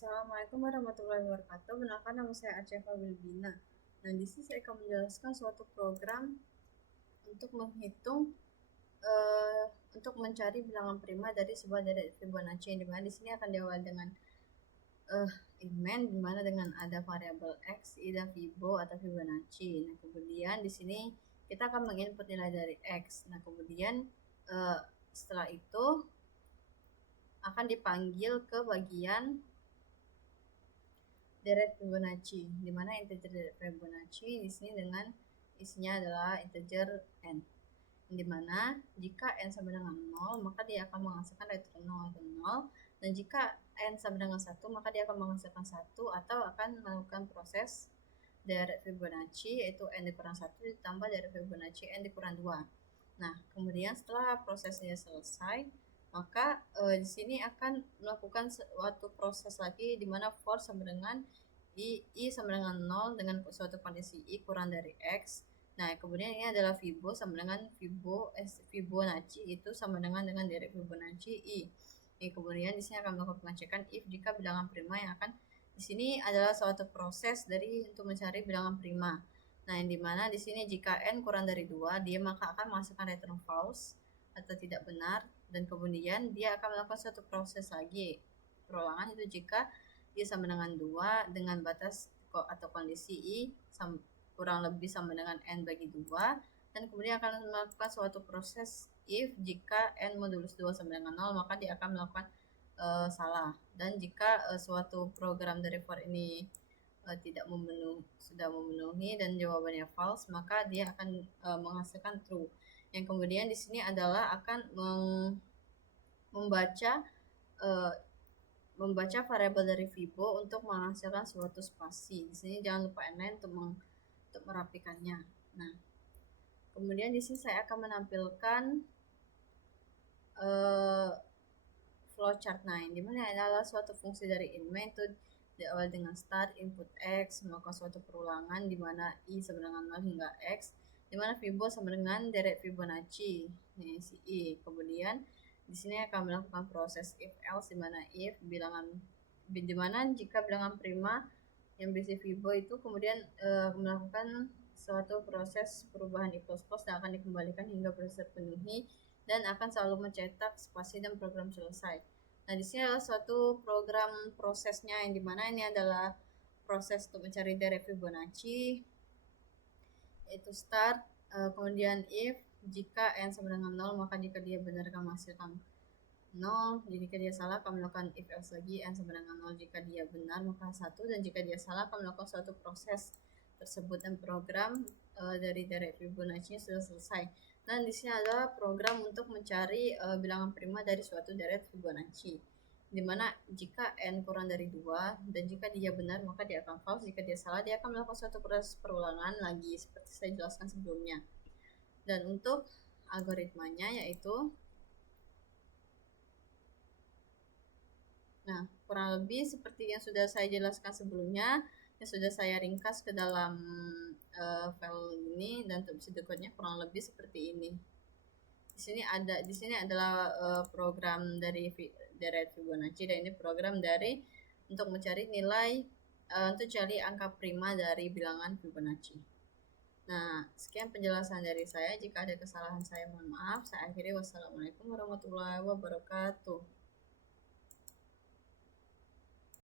Assalamualaikum warahmatullahi wabarakatuh. Perkenalkan, nama saya Achefa Wilbina. Nah, di sini saya akan menjelaskan suatu program untuk menghitung untuk mencari bilangan prima dari sebuah deret Fibonacci, di mana di sini akan diawali dengan di mana dengan ada variabel x, ida Fibo atau Fibonacci. Nah, kemudian di sini kita akan menginput nilai dari x. Nah, kemudian setelah itu akan dipanggil ke bagian deret Fibonacci, di mana integer deret Fibonacci di sini dengan isinya adalah integer n, di mana jika n sama dengan 0 maka dia akan menghasilkan return 0 atau 0, dan jika n sama dengan 1 maka dia akan menghasilkan 1 atau akan melakukan proses deret Fibonacci, yaitu n dikurang 1 ditambah deret Fibonacci n dikurang 2. Nah, kemudian setelah prosesnya selesai, maka di sini akan melakukan suatu proses lagi di mana for sama dengan i sama dengan 0 dengan suatu kondisi i kurang dari x. Nah, kemudian ini adalah Fibo sama dengan Fibonacci itu sama dengan deret Fibonacci i. Kemudian di sini akan melakukan pengecekan if jika bilangan prima yang akan di sini adalah suatu proses dari untuk mencari bilangan prima. Nah, yang dimana di sini jika n kurang dari 2, dia maka akan menghasilkan return false atau tidak benar, dan kemudian dia akan melakukan suatu proses lagi perulangan itu jika i sama dengan 2 dengan batas atau kondisi i kurang lebih sama dengan n bagi 2, dan kemudian akan melakukan suatu proses if jika n modulus 2 sama dengan 0 maka dia akan melakukan salah, dan jika suatu program dari for ini tidak sudah memenuhi dan jawabannya false, maka dia akan menghasilkan true. Yang kemudian di sini adalah akan membaca variabel dari Fibo untuk menghasilkan suatu spasi. Di sini jangan lupa inline untuk merapikannya. Nah, kemudian di sini saya akan menampilkan flowchart 9, dimana adalah suatu fungsi dari inmain itu diawali dengan start input x, melakukan suatu perulangan di mana i sama dengan 0 hingga x, di mana Fibo sama dengan deret Fibonacci, ini si i. Kemudian di sini akan melakukan proses if else, di mana if di mana jika bilangan prima yang berisi Fibo itu kemudian melakukan suatu proses perubahan i++ dan akan dikembalikan hingga proses terpenuhi, dan akan selalu mencetak spasi dan program selesai. Nah, di sini adalah suatu program prosesnya, yang dimana ini adalah proses untuk mencari deret Fibonacci, yaitu start, kemudian if jika n sama dengan 0 maka jika dia benar akan menghasilkan 0, jika dia salah akan melakukan if else lagi n sama dengan 0, jika dia benar maka 1, dan jika dia salah akan melakukan suatu proses tersebut, dan program dari deret Fibonacci sudah selesai. Dan di sini adalah program untuk mencari bilangan prima dari suatu deret Fibonacci, dimana jika n kurang dari 2 dan jika dia benar maka dia akan false, jika dia salah dia akan melakukan suatu proses perulangan lagi seperti saya jelaskan sebelumnya. Dan untuk algoritmanya yaitu, nah, kurang lebih seperti yang sudah saya jelaskan sebelumnya, yang sudah saya ringkas ke dalam file ini, dan untuk bisa decode-nya kurang lebih seperti ini. Di sini adalah program dari deret Fibonacci, dan ini program untuk mencari nilai untuk cari angka prima dari bilangan Fibonacci. Nah, sekian penjelasan dari saya. Jika ada kesalahan saya mohon maaf. Saya akhiri. Wassalamualaikum warahmatullahi wabarakatuh.